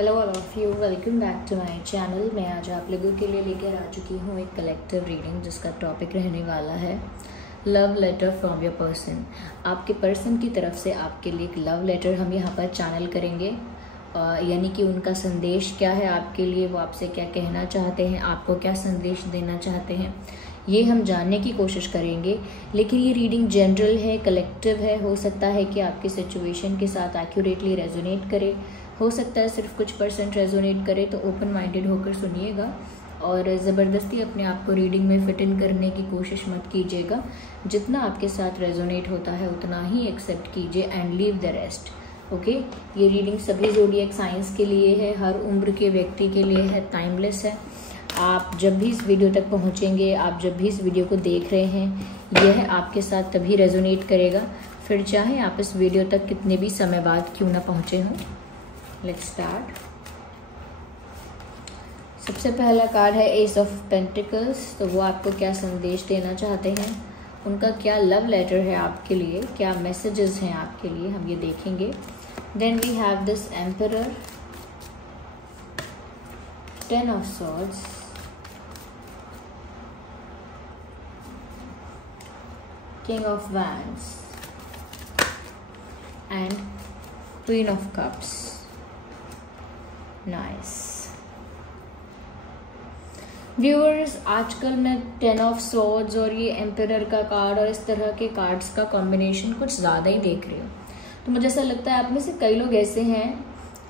Hello all of you, welcome back to my channel. मैं आज आप लोगों के लिए लेकर आ चुकी हूँ एक कलेक्टिव रीडिंग जिसका टॉपिक रहने वाला है love letter from your person. आपके पर्सन की तरफ से आपके लिए एक लव लेटर हम यहाँ पर चैनल करेंगे, यानी कि उनका संदेश क्या है आपके लिए, वो आपसे क्या कहना चाहते हैं, आपको क्या संदेश देना चाहते हैं, ये हम जानने की कोशिश करेंगे। लेकिन ये रीडिंग जनरल है, कलेक्टिव है। हो सकता है कि आपकी सिचुएशन के साथ एक्यूरेटली रेजोनेट करे, हो सकता है सिर्फ कुछ % रेजोनेट करे। तो ओपन माइंडेड होकर सुनिएगा और ज़बरदस्ती अपने आप को रीडिंग में फिट इन करने की कोशिश मत कीजिएगा। जितना आपके साथ रेजोनेट होता है उतना ही एक्सेप्ट कीजिए and leave the rest. Okay, ये रीडिंग सभी ज़ोडिएक साइंस के लिए है, हर उम्र के व्यक्ति के लिए है, टाइमलेस है। आप जब भी इस वीडियो तक पहुंचेंगे, आप जब भी इस वीडियो को देख रहे हैं, यह आपके साथ तभी रेजोनेट करेगा, फिर चाहे आप इस वीडियो तक कितने भी समय बाद क्यों ना पहुंचे हों। Let's start. सबसे पहला कार्ड है एस ऑफ पेंटिकल्स। तो वो आपको क्या संदेश देना चाहते हैं, उनका क्या लव लेटर है आपके लिए, क्या मैसेजेस हैं आपके लिए, हम ये देखेंगे। Then we have this emperor, 10 of swords, King of Wands and Queen of Cups. Nice. Viewers, आजकल मैं 10 ऑफ सॉर्ड्स और ये एम्परर का कार्ड और इस तरह के कार्ड्स का कॉम्बिनेशन कुछ ज़्यादा ही देख रही हूँ। तो मुझे ऐसा लगता है आप में से कई लोग ऐसे हैं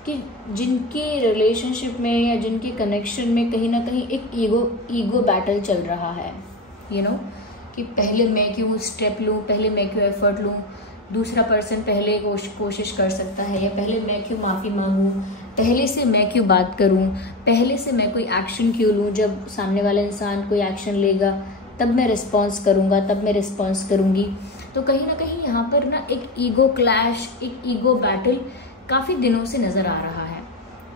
कि जिनके रिलेशनशिप में या जिनके कनेक्शन में कहीं ना कहीं एक ईगो बैटल चल रहा है। यू नो कि पहले मैं क्यों स्टेप लूँ, पहले मैं क्यों एफर्ट लूँ, दूसरा पर्सन पहले कोशिश कर सकता है, या पहले मैं क्यों माफ़ी मांगूँ, पहले से मैं क्यों बात करूँ, पहले से मैं कोई एक्शन क्यों लूँ। जब सामने वाला इंसान कोई एक्शन लेगा तब मैं रिस्पॉन्स करूँगा, तब मैं रिस्पॉन्स करूँगी। तो कहीं ना कहीं यहाँ पर ना एक ईगो क्लैश, एक ईगो बैटल काफ़ी दिनों से नज़र आ रहा है।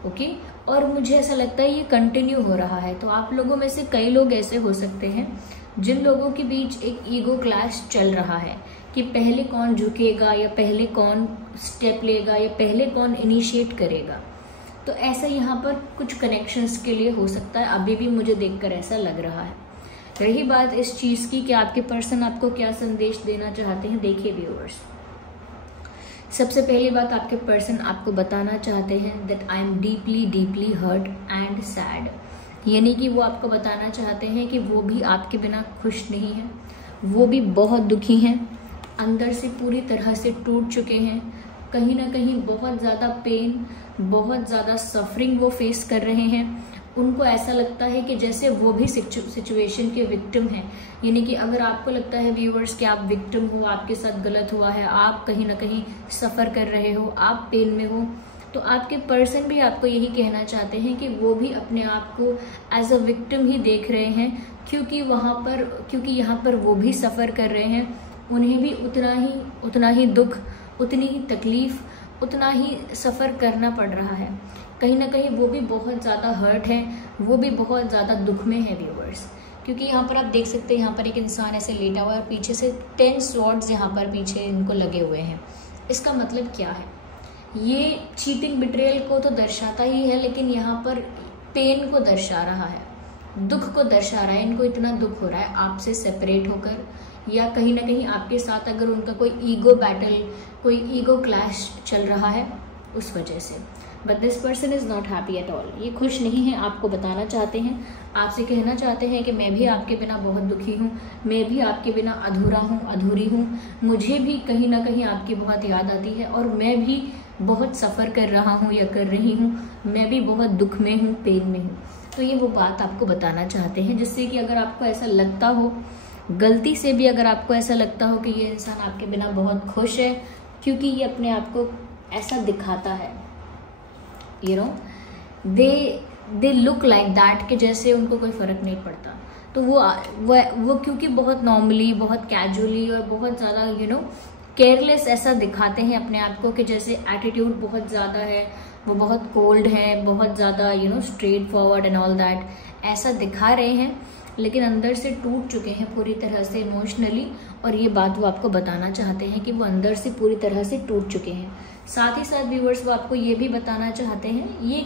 ओके, और मुझे ऐसा लगता है ये कंटिन्यू हो रहा है। तो आप लोगों में से कई लोग ऐसे हो सकते हैं जिन लोगों के बीच एक ईगो क्लैश चल रहा है कि पहले कौन झुकेगा, या पहले कौन स्टेप लेगा, या पहले कौन इनिशिएट करेगा। तो ऐसा यहाँ पर कुछ कनेक्शंस के लिए हो सकता है, अभी भी मुझे देखकर ऐसा लग रहा है। रही बात इस चीज़ की कि आपके पर्सन आपको क्या संदेश देना चाहते हैं, देखिए व्यूअर्स। सबसे पहली बात, आपके पर्सन आपको बताना चाहते हैं that I am deeply deeply hurt and sad. यानी कि वो आपको बताना चाहते हैं कि वो भी आपके बिना खुश नहीं है, वो भी बहुत दुखी हैं, अंदर से पूरी तरह से टूट चुके हैं, कहीं ना कहीं बहुत ज़्यादा पेन, बहुत ज़्यादा सफरिंग वो फेस कर रहे हैं। उनको ऐसा लगता है कि जैसे वो भी सिचुएशन के विक्टिम हैं। यानी कि अगर आपको लगता है व्यूअर्स कि आप विक्टिम हो, आपके साथ गलत हुआ है, आप कहीं ना कहीं सफ़र कर रहे हो, आप पेन में हो, तो आपके पर्सन भी आपको यही कहना चाहते हैं कि वो भी अपने आप को एज अ विक्टिम ही देख रहे हैं, क्योंकि यहाँ पर वो भी सफ़र कर रहे हैं। उन्हें भी उतना ही दुख, उतनी ही तकलीफ, उतना ही सफ़र करना पड़ रहा है। कहीं ना कहीं वो भी बहुत ज़्यादा हर्ट है, वो भी बहुत ज़्यादा दुख में है व्यूअर्स। क्योंकि यहाँ पर आप देख सकते हैं, यहाँ पर एक इंसान ऐसे लेटा हुआ है और पीछे से 10 स्वॉर्ड्स यहाँ पर पीछे इनको लगे हुए हैं। इसका मतलब क्या है, ये चीटिंग बिट्रेयल को तो दर्शाता ही है, लेकिन यहाँ पर पेन को दर्शा रहा है, दुख को दर्शा रहा है। इनको इतना दुख हो रहा है आपसे सेपरेट होकर, या कहीं ना कहीं आपके साथ अगर उनका कोई ईगो बैटल, कोई ईगो क्लैश चल रहा है उस वजह से। But this person is not happy at all. ये खुश नहीं है, आपको बताना चाहते हैं, आपसे कहना चाहते हैं कि मैं भी आपके बिना बहुत दुखी हूँ, मैं भी आपके बिना अधूरा हूँ, अधूरी हूँ, मुझे भी कहीं ना कहीं आपकी बहुत याद आती है, और मैं भी बहुत सफ़र कर रहा हूँ या कर रही हूँ, मैं भी बहुत दुख में हूँ, पेन में हूँ। तो ये वो बात आपको बताना चाहते हैं, जिससे कि अगर आपको ऐसा लगता हो, गलती से भी अगर आपको ऐसा लगता हो कि ये इंसान आपके बिना बहुत खुश है, क्योंकि ये अपने आप को ऐसा दिखाता है, you know, they look like that, कि जैसे उनको कोई फ़र्क नहीं पड़ता। तो वो क्योंकि बहुत नॉर्मली, बहुत कैजुअली और बहुत ज़्यादा यू नो केयरलेस ऐसा दिखाते हैं अपने आप को, कि जैसे एटीट्यूड बहुत ज़्यादा है, वो बहुत कोल्ड है, बहुत ज़्यादा you know straight forward and all that, ऐसा दिखा रहे हैं, लेकिन अंदर से टूट चुके हैं पूरी तरह से इमोशनली। और ये बात वो आपको बताना चाहते हैं कि वो अंदर से पूरी तरह से टूट चुके हैं। साथ ही साथ व्यूअर्स वो आपको ये भी बताना चाहते हैं, ये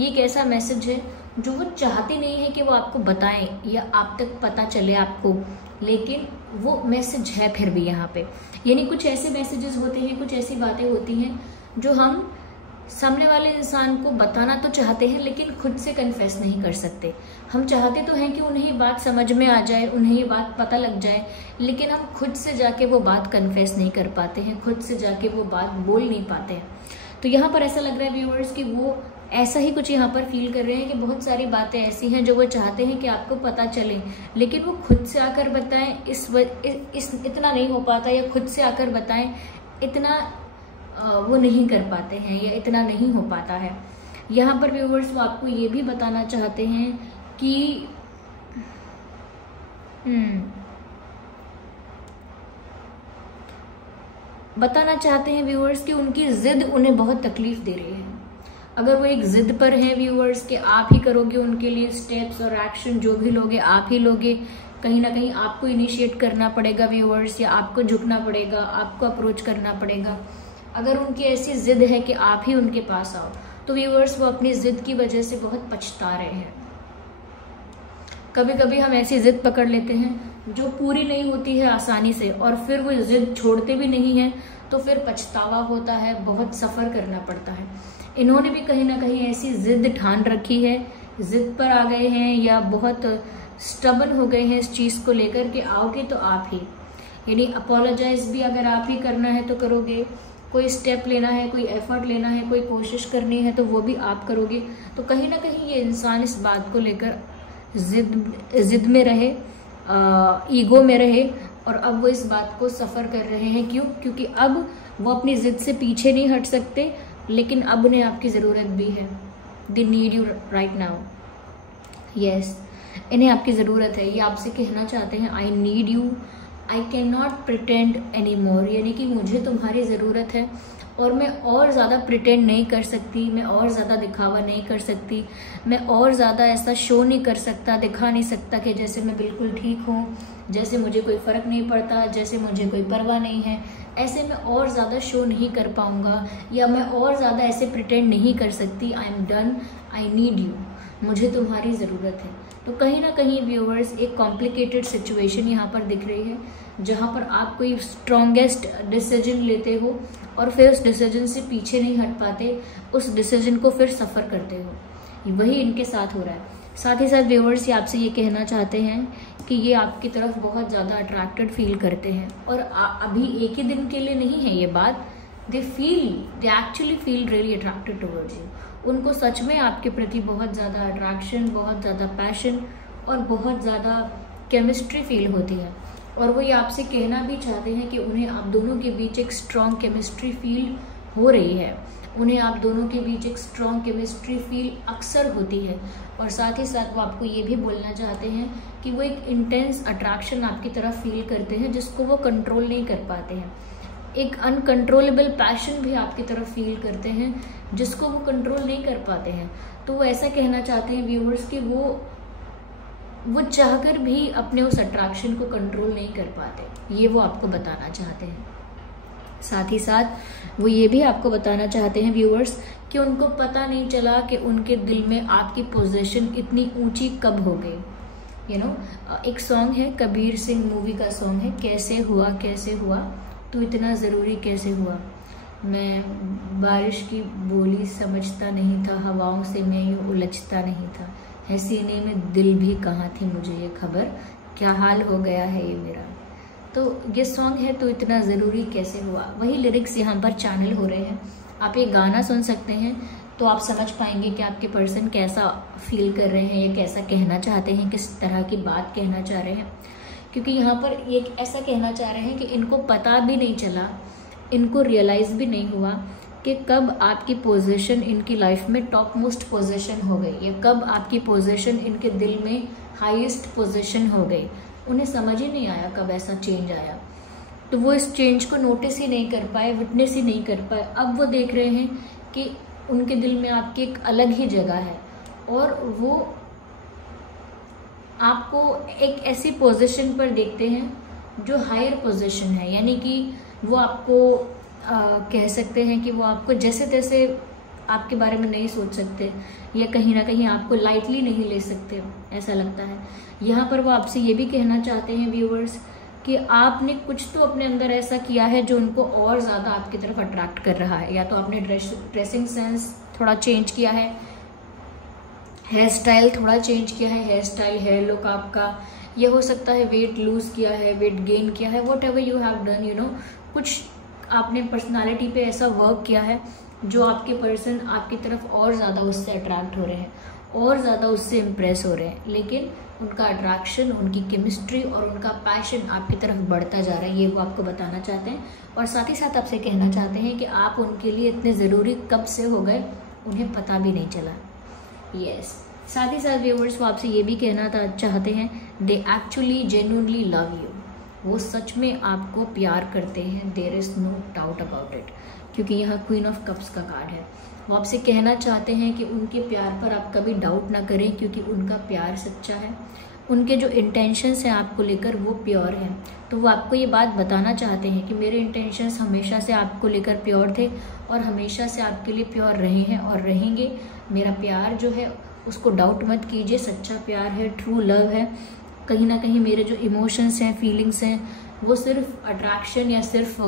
एक ऐसा मैसेज है जो वो चाहते नहीं है कि वो आपको बताएं या आप तक पता चले आपको, लेकिन वो मैसेज है फिर भी यहाँ पे। यानी कुछ ऐसे मैसेजेस होते हैं, कुछ ऐसी बातें होती हैं जो हम सामने वाले इंसान को बताना तो चाहते हैं लेकिन खुद से कन्फेस नहीं कर सकते। हम चाहते तो हैं कि उन्हें ये बात समझ में आ जाए, उन्हें ये बात पता लग जाए, लेकिन हम खुद से जाके वो बात कन्फेस नहीं कर पाते हैं, खुद से जाके वो बात बोल नहीं पाते हैं। तो यहाँ पर ऐसा लग रहा है व्यूअर्स कि वो ऐसा ही कुछ यहाँ पर फील कर रहे हैं कि बहुत सारी बातें ऐसी हैं जो वो चाहते हैं कि आपको पता चले, लेकिन वो खुद से आकर बताएं इतना नहीं हो पाता, या खुद से आकर बताएं इतना वो नहीं कर पाते हैं, या इतना नहीं हो पाता है। यहाँ पर व्यूअर्स वो आपको ये भी बताना चाहते हैं कि बताना चाहते हैं व्यूअर्स कि उनकी जिद उन्हें बहुत तकलीफ दे रही है। अगर वो एक जिद पर हैं व्यूअर्स कि आप ही करोगे उनके लिए स्टेप्स और एक्शन, जो भी लोगे आप ही लोगे, कहीं ना कहीं आपको इनिशिएट करना पड़ेगा व्यूअर्स, या आपको झुकना पड़ेगा, आपको अप्रोच करना पड़ेगा। अगर उनकी ऐसी जिद है कि आप ही उनके पास आओ, तो व्यूअर्स वो अपनी जिद की वजह से बहुत पछता रहे हैं। कभी कभी हम ऐसी जिद पकड़ लेते हैं जो पूरी नहीं होती है आसानी से, और फिर वो जिद छोड़ते भी नहीं हैं, तो फिर पछतावा होता है, बहुत सफ़र करना पड़ता है। इन्होंने भी कहीं ना कहीं ऐसी जिद ठान रखी है, जिद पर आ गए हैं या बहुत स्टबन हो गए हैं इस चीज़ को लेकर कि आओगे तो आप ही, यानी अपोलोजाइज भी अगर आप ही करना है तो करोगे, कोई स्टेप लेना है, कोई एफर्ट लेना है, कोई कोशिश करनी है तो वो भी आप करोगे। तो कहीं ना कहीं ये इंसान इस बात को लेकर जिद में रहे, ईगो में रहे, और अब वो इस बात को सफ़र कर रहे हैं। क्यों? क्योंकि अब वो अपनी जिद से पीछे नहीं हट सकते, लेकिन अब उन्हें आपकी ज़रूरत भी है। They need you right now. Yes, इन्हें आपकी ज़रूरत है। ये आपसे कहना चाहते हैं I need you, I can not pretend any more, यानी कि मुझे तुम्हारी ज़रूरत है और मैं और ज़्यादा प्रिटेंड नहीं कर सकती, मैं और ज़्यादा दिखावा नहीं कर सकती, मैं और ज़्यादा ऐसा शो नहीं कर सकता, दिखा नहीं सकता कि जैसे मैं बिल्कुल ठीक हूँ, जैसे मुझे कोई फ़र्क नहीं पड़ता, जैसे मुझे कोई परवाह नहीं है। ऐसे मैं और ज़्यादा शो नहीं कर पाऊँगा, या मैं और ज़्यादा ऐसे प्रिटेंड नहीं कर सकती। I am done, I need you, मुझे तुम्हारी ज़रूरत है। तो कहीं ना कहीं व्यूअर्स एक कॉम्प्लिकेटेड सिचुएशन यहाँ पर दिख रही है, जहाँ पर आप कोई स्ट्रॉन्गेस्ट डिसीजन लेते हो और फिर उस डिसीजन से पीछे नहीं हट पाते, उस डिसीजन को फिर सफ़र करते हो। वही इनके साथ हो रहा है। साथ ही साथ व्यूअर्स ये आपसे ये कहना चाहते हैं कि ये आपकी तरफ बहुत ज़्यादा अट्रैक्टेड फील करते हैं, और अभी एक ही दिन के लिए नहीं है ये बात। They actually feel really attracted towards you. उनको सच में आपके प्रति बहुत ज़्यादा अट्रैक्शन, बहुत ज़्यादा पैशन और बहुत ज़्यादा केमिस्ट्री फील होती है, और वो ये आपसे कहना भी चाहते हैं कि उन्हें आप दोनों के बीच एक स्ट्रॉन्ग केमिस्ट्री फील हो रही है। उन्हें आप दोनों के बीच एक स्ट्रॉन्ग केमिस्ट्री फील अक्सर होती है, और साथ ही साथ वो आपको ये भी बोलना चाहते हैं कि वो एक इंटेंस अट्रैक्शन आपकी तरफ फील करते हैं जिसको वो कंट्रोल नहीं कर पाते हैं। एक अनकंट्रोलेबल पैशन भी आपकी तरफ फील करते हैं जिसको वो कंट्रोल नहीं कर पाते हैं। तो वो ऐसा कहना चाहते हैं व्यूअर्स कि वो चाहकर भी अपने उस अट्रैक्शन को कंट्रोल नहीं कर पाते, ये वो आपको बताना चाहते हैं। साथ ही साथ वो ये भी आपको बताना चाहते हैं व्यूअर्स कि उनको पता नहीं चला कि उनके दिल में आपकी पोजीशन इतनी ऊंची कब हो गई। एक सॉन्ग है, कबीर सिंह मूवी का सॉन्ग है, कैसे हुआ तू इतना ज़रूरी कैसे हुआ, मैं बारिश की बोली समझता नहीं था, हवाओं से मैं यूँ उलझता नहीं था, है सीने में दिल भी कहाँ थी मुझे ये खबर, क्या हाल हो गया है ये मेरा। तो ये सॉन्ग है तो इतना ज़रूरी कैसे हुआ, वही लिरिक्स यहाँ पर चैनल हो रहे हैं। आप ये गाना सुन सकते हैं तो आप समझ पाएंगे कि आपके पर्सन कैसा फील कर रहे हैं या कैसा कहना चाहते हैं, किस तरह की बात कहना चाह रहे हैं। क्योंकि यहाँ पर एक ऐसा कहना चाह रहे हैं कि इनको पता भी नहीं चला, इनको रियलाइज़ भी नहीं हुआ कि कब आपकी पोजीशन इनकी लाइफ में टॉप मोस्ट पोजीशन हो गई, या कब आपकी पोजीशन इनके दिल में हाईएस्ट पोजीशन हो गई। उन्हें समझ ही नहीं आया कब ऐसा चेंज आया, तो वो इस चेंज को नोटिस ही नहीं कर पाए, विटनेस ही नहीं कर पाए। अब वो देख रहे हैं कि उनके दिल में आपकी एक अलग ही जगह है, और वो आपको एक ऐसी पोजीशन पर देखते हैं जो हायर पोजीशन है, यानी कि वो आपको कह सकते हैं कि वो आपको जैसे तैसे आपके बारे में नहीं सोच सकते, या कहीं ना कहीं आपको लाइटली नहीं ले सकते, ऐसा लगता है। यहाँ पर वो आपसे ये भी कहना चाहते हैं व्यूअर्स कि आपने कुछ तो अपने अंदर ऐसा किया है जो उनको और ज़्यादा आपकी तरफ अट्रैक्ट कर रहा है। या तो आपने ड्रेसिंग सेंस थोड़ा चेंज किया है, हेयर स्टाइल थोड़ा चेंज किया है, हेयर स्टाइल, हेयर लुक आपका, ये हो सकता है वेट लूज किया है, वेट गेन किया है, what ever you have done, you know, कुछ आपने पर्सनालिटी पे ऐसा वर्क किया है जो आपके पर्सन आपकी तरफ और ज़्यादा उससे अट्रैक्ट हो रहे हैं, और ज़्यादा उससे इम्प्रेस हो रहे हैं, लेकिन उनका अट्रैक्शन, उनकी केमिस्ट्री और उनका पैशन आपकी तरफ बढ़ता जा रहा है, ये वो आपको बताना चाहते हैं। और साथ ही साथ आपसे कहना चाहते हैं कि आप उनके लिए इतने ज़रूरी कब से हो गए उन्हें पता भी नहीं चला। यस, साथ ही साथ व्यूअर्स वो आपसे ये भी कहना चाहते हैं, they actually genuinely love you, वो सच में आपको प्यार करते हैं, there is no doubt about it, क्योंकि यहाँ क्वीन ऑफ कप्स का कार्ड है। वो आपसे कहना चाहते हैं कि उनके प्यार पर आप कभी डाउट ना करें, क्योंकि उनका प्यार सच्चा है, उनके जो इंटेंशंस हैं आपको लेकर वो प्योर हैं। तो वो आपको ये बात बताना चाहते हैं कि मेरे इंटेंशंस हमेशा से आपको लेकर प्योर थे और हमेशा से आपके लिए प्योर रहे हैं और रहेंगे। मेरा प्यार जो है उसको डाउट मत कीजिए, सच्चा प्यार है, ट्रू लव है। कहीं ना कहीं मेरे जो इमोशंस हैं, फीलिंग्स हैं, वो सिर्फ अट्रैक्शन या सिर्फ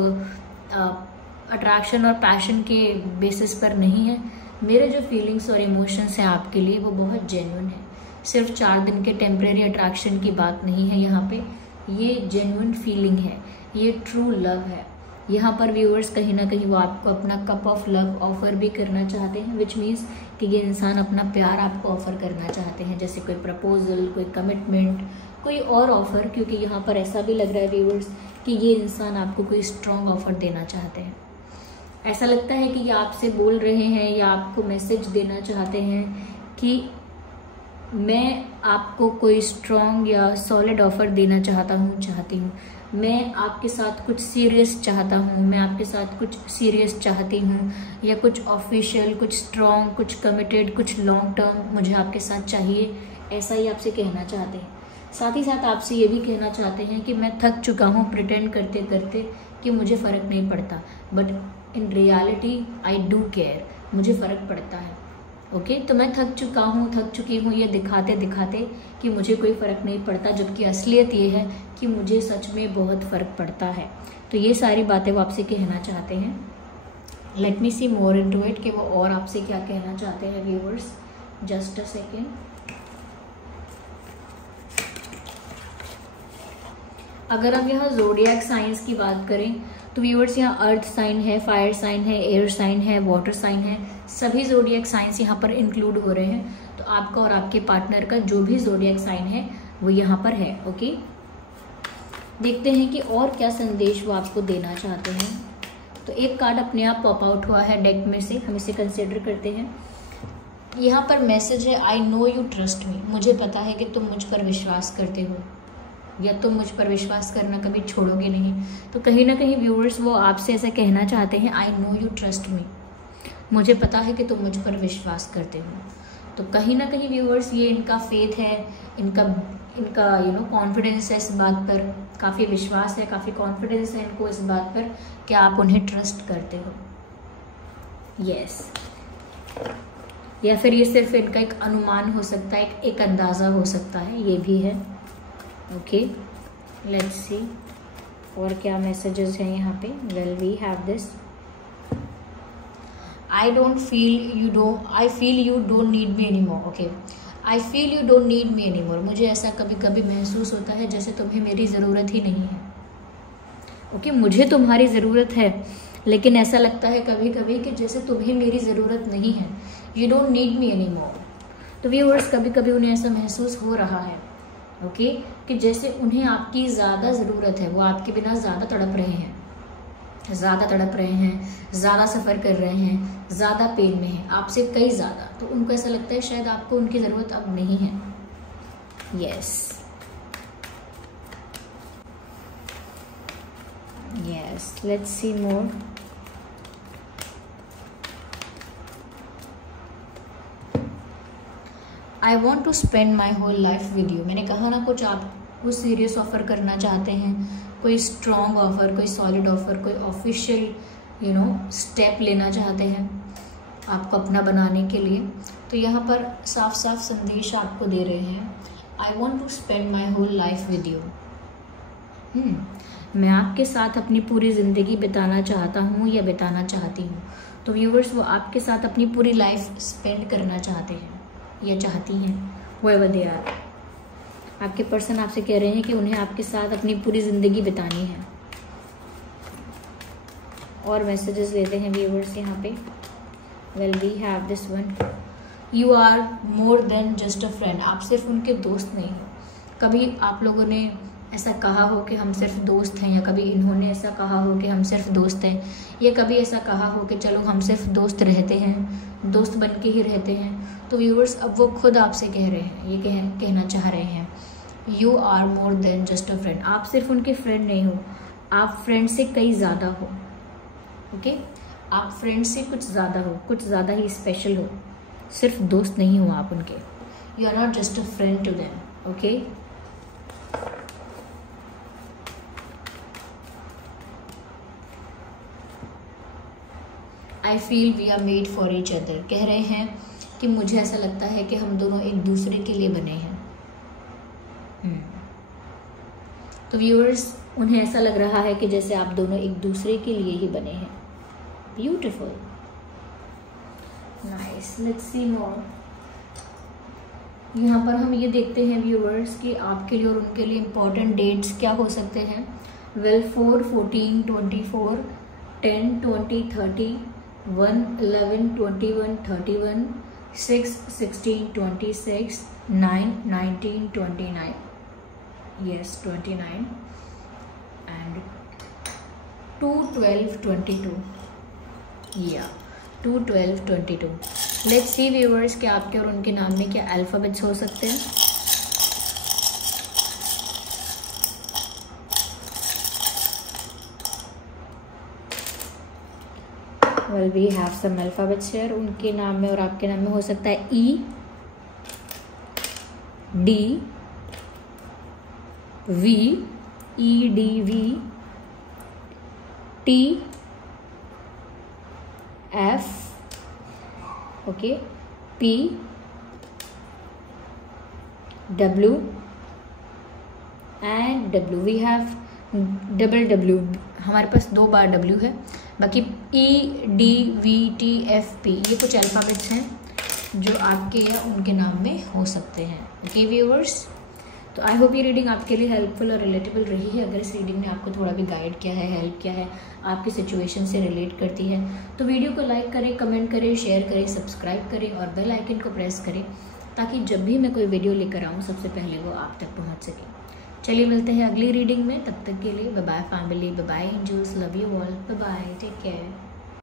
अट्रैक्शन और पैशन के बेसिस पर नहीं है। मेरे जो फीलिंग्स और इमोशंस हैं आपके लिए वो बहुत जेन्युइन है, सिर्फ 4 दिन के टेम्परेरी अट्रैक्शन की बात नहीं है यहाँ पे, ये जेन्युइन फीलिंग है, ये ट्रू लव है। यहाँ पर व्यूअर्स कहीं ना कहीं वो आपको अपना कप ऑफ लव ऑफर भी करना चाहते हैं, विच मीन्स कि ये इंसान अपना प्यार आपको ऑफर करना चाहते हैं, जैसे कोई प्रपोजल, कोई कमिटमेंट, कोई और ऑफर, क्योंकि यहाँ पर ऐसा भी लग रहा है व्यूअर्स कि ये इंसान आपको कोई स्ट्रॉन्ग ऑफर देना चाहते हैं। ऐसा लगता है कि ये आपसे बोल रहे हैं या आपको मैसेज देना चाहते हैं कि मैं आपको कोई स्ट्रॉन्ग या सॉलिड ऑफर देना चाहती हूँ, मैं आपके साथ कुछ सीरियस चाहता हूँ, मैं आपके साथ कुछ सीरियस चाहती हूँ, या कुछ ऑफिशियल, कुछ स्ट्रॉन्ग, कुछ कमिटेड, कुछ लॉन्ग टर्म मुझे आपके साथ चाहिए, ऐसा ही आपसे कहना चाहते हैं। साथ ही साथ आपसे ये भी कहना चाहते हैं कि मैं थक चुका हूँ प्रिटेंड करते करते कि मुझे फ़र्क नहीं पड़ता, but in reality I do care, मुझे फ़र्क पड़ता है। ओके, तो मैं थक चुकी हूँ ये दिखाते दिखाते कि मुझे कोई फ़र्क नहीं पड़ता, जबकि असलियत ये है कि मुझे सच में बहुत फ़र्क पड़ता है। तो ये सारी बातें वो आपसे कहना चाहते हैं। Let me see more into it कि वो और आपसे क्या कहना चाहते हैं व्यूअर्स। Just a second. अगर हम यहाँ ज़ोडिएक साइंस की बात करें तो व्यूअर्स यहाँ अर्थ साइन है, फायर साइन है, एयर साइन है, वाटर साइन है, सभी ज़ोडिएक साइंस यहाँ पर इंक्लूड हो रहे हैं। तो आपका और आपके पार्टनर का जो भी ज़ोडिएक साइन है वो यहाँ पर है। ओके, देखते हैं कि और क्या संदेश वो आपको देना चाहते हैं। तो एक कार्ड अपने आप पॉप आउट हुआ है डेक में से, हम इसे कंसिडर करते हैं। यहाँ पर मैसेज है, I know you trust me, मुझे पता है कि तुम मुझ पर विश्वास करते हो या तुम मुझ पर विश्वास करना कभी छोड़ोगे नहीं। तो कहीं ना कहीं व्यूअर्स वो आपसे ऐसा कहना चाहते हैं, I know you trust me, मुझे पता है कि तुम मुझ पर विश्वास करते हो। तो कहीं ना कहीं व्यूअर्स ये इनका फेथ है, इनका यू नो कॉन्फिडेंस है, इस बात पर काफ़ी विश्वास है, काफ़ी कॉन्फिडेंस है इनको इस बात पर कि आप उन्हें ट्रस्ट करते हो। यस, या फिर ये सिर्फ इनका एक अनुमान हो सकता है, एक अंदाज़ा हो सकता है, ये भी है। ओके, लेट्स सी और क्या मैसेजेस हैं यहाँ पे। Well we have this, I feel you don't need me any more. Okay, I feel you don't need me any more, मुझे ऐसा कभी कभी महसूस होता है जैसे तुम्हें मेरी ज़रूरत ही नहीं है। ओके, मुझे तुम्हारी ज़रूरत है, लेकिन ऐसा लगता है कभी कभी कि जैसे तुम्हें मेरी ज़रूरत नहीं है। You don't need me any मोर। तो व्यूअर्स कभी कभी उन्हें ऐसा महसूस हो रहा है, ओके, कि जैसे उन्हें आपकी ज़्यादा ज़रूरत है, वो आपके बिना ज़्यादा तड़प रहे हैं, ज़्यादा सफ़र कर रहे हैं, ज़्यादा पेन में हैं, आपसे कई ज़्यादा। तो उनको ऐसा लगता है शायद आपको उनकी ज़रूरत अब नहीं है। Yes, let's see more. I want to spend my whole life with you. मैंने कहा ना, कुछ आपको सीरियस ऑफर करना चाहते हैं, कोई स्ट्रॉन्ग ऑफर, कोई सॉलिड ऑफर, कोई ऑफिशियल स्टेप लेना चाहते हैं आपको अपना बनाने के लिए, तो यहाँ पर साफ साफ संदेश आपको दे रहे हैं, I want to spend my whole life with you. मैं आपके साथ अपनी पूरी ज़िंदगी बिताना चाहता हूँ या बिताना चाहती हूँ। तो व्यूवर्स, वो आपके साथ अपनी पूरी लाइफ स्पेंड करना चाहते हैं या चाहती हैं, whoever they are। आपके पर्सन आपसे कह रहे हैं कि उन्हें आपके साथ अपनी पूरी ज़िंदगी बितानी है। और मैसेजेस लेते हैं व्यूवर्स यहाँ पे। Well we have this one, you are more than just a friend. आप सिर्फ उनके दोस्त नहीं हो। कभी आप लोगों ने ऐसा कहा हो कि हम सिर्फ दोस्त हैं, या कभी इन्होंने ऐसा कहा हो कि हम सिर्फ दोस्त हैं, या कभी ऐसा कहा हो कि चलो हम सिर्फ दोस्त रहते हैं, दोस्त बन के ही रहते हैं। तो व्यूवर्स, अब वो खुद आपसे कह रहे हैं, ये कहना चाह रहे हैं, you are more than just a friend. आप सिर्फ उनके फ्रेंड नहीं हो, आप फ्रेंड से कई ज़्यादा हो। ओके, आप फ्रेंड से कुछ ज़्यादा हो, कुछ ज़्यादा ही स्पेशल हो, सिर्फ दोस्त नहीं हो आप उनके। You are not just a friend to them. Okay, I feel we are made for each other. कह रहे हैं कि मुझे ऐसा लगता है कि हम दोनों एक दूसरे के लिए बने हैं। तो व्यूअर्स, उन्हें ऐसा लग रहा है कि जैसे आप दोनों एक दूसरे के लिए ही बने हैं। ब्यूटिफुल, नाइस, लेट्स सी मोर। यहाँ पर हम ये देखते हैं व्यूअर्स कि आपके लिए और उनके लिए इम्पोर्टेंट डेट्स क्या हो सकते हैं। Well, 4, 14, 24, 10, 20, 30, 1, 11, 21, 31, 6, 16, 26, 9, 19, 29, yes 29, and 2, 12, 22, yeah 2, 12, 22। Let's see viewers कि आपके और उनके नाम में क्या अल्फ़ाबेट्स हो सकते हैं। Well, we have some alphabets here. उनके नाम में और आपके नाम में हो सकता है E, D, V, E, D, V, T, F, okay, P, W and W। We have double W, हमारे पास 2 बार W है। बाकी E, D, V, T, F, P, ये कुछ अल्फ़ाबेट्स हैं जो आपके या उनके नाम में हो सकते हैं। ओके व्यूअर्स, तो आई होप ये रीडिंग आपके लिए हेल्पफुल और रिलेटेबल रही है। अगर इस रीडिंग ने आपको थोड़ा भी गाइड किया है, हेल्प किया है, आपकी सिचुएशन से रिलेट करती है, तो वीडियो को लाइक करें, कमेंट करें, शेयर करें, सब्सक्राइब करें और बेल आइकन को प्रेस करें, ताकि जब भी मैं कोई वीडियो लेकर आऊँ सबसे पहले वो आप तक पहुँच सके। चलिए मिलते हैं अगली रीडिंग में, तब तक के लिए bye bye family, bye bye angels, love you all, bye bye, take care.